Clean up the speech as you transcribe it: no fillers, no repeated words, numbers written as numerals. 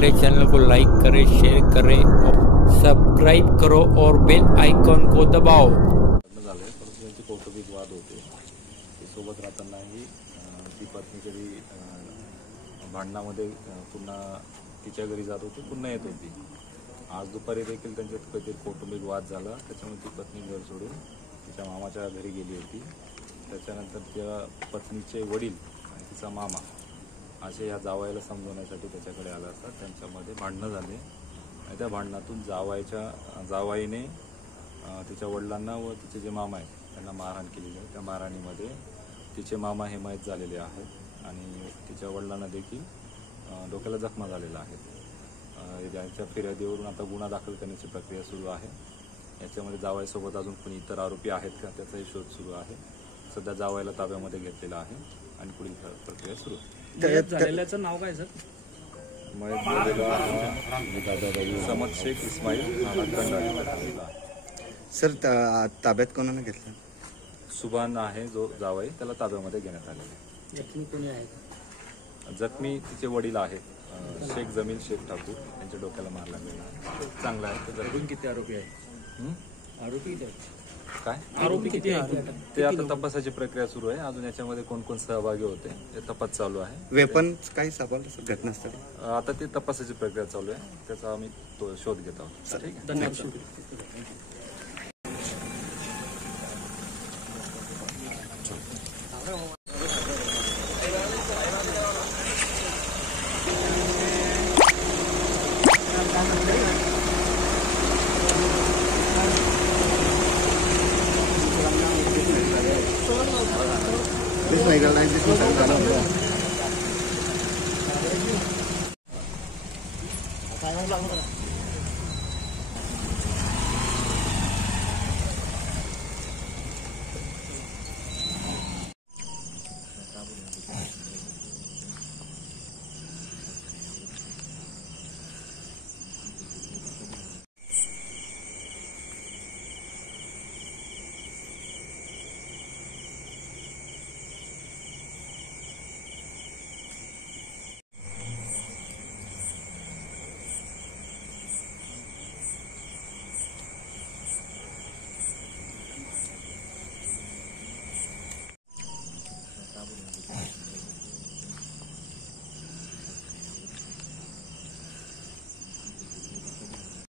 हमारे चैनल को लाइक करें, शेयर करें और सब्सक्राइब करो और बेल आइकॉन को दबाओ। झाले परंतु त्यांचे कौटुंबिक वाद होते। ते सोबत राहतानाही ती पत्नी कधी भांडणामध्ये पुन्हा तिच्या घरी जात होती, पुन्हा येत होती। आज दुपारी देखील त्यांच्यात काहीतरी कौटुंबिक वाद झाला, त्याच्यामुळे ती पत्नी घर सोडून तिच्या मामाच्या घरी गेली होती। त्याच्यानंतर त्या पत्नीचे वडील आणि तिचा मामा असे या जावयाला समजवण्यासाठी त्याच्याकडे आला असता त्यांच्यामध्ये भांडणं झाले आणि त्या भांडणातून जावाईने तिच्या वडिलांना व तिचे जे मामा आहेत त्यांना मारहाण केलेली आहे। त्या मारहाणीमध्ये तिचे मामा हे मयत झालेले आहेत आणि तिच्या वडिलांना देखील डोक्याला जखमा झालेल्या आहेत। यांच्या फिर्यादीवरून आता गुन्हा दाखल करण्याची प्रक्रिया सुरू आहे। याच्यामध्ये जावाईसोबत अजून कोणी इतर आरोपी आहेत का त्याचाही शोध सुरू आहे। सध्या जावाईला ताब्यामध्ये घेतलेला आहे आणि पुढील प्रक्रिया सुरू आहे। झालेल्याचं नाव काय सर? मयत झालेला समद शेख इस्माईल सर ताब्यात कोणाला घेतलं? सुभान आहे जो जावाई, त्याला ताब्यामध्ये घेण्यात आलेला आहे। जखमी कोणी आहे? जखमी तिचे वडील आहेत शेख जमील शेख ठाकूर, त्यांच्या डोक्याला मार लागलेला आहे। चांगला आहे। तर अजून किती आरोपी आहेत? आरोपी किती आहेत? काय आरोपी किती आहेत? ते आता तपासाची प्रक्रिया सुरू आहे। अजून याच्यामध्ये कोण कोण सहभागी होते हे तपास चालू आहे। वेपन काही सापडलं घटनास्थळी? आता ते तपासाची प्रक्रिया चालू आहे, त्याचा आम्ही तो शोध घेत आहोत। ठीक आहे, धन्यवाद। This legal line, this is legal line.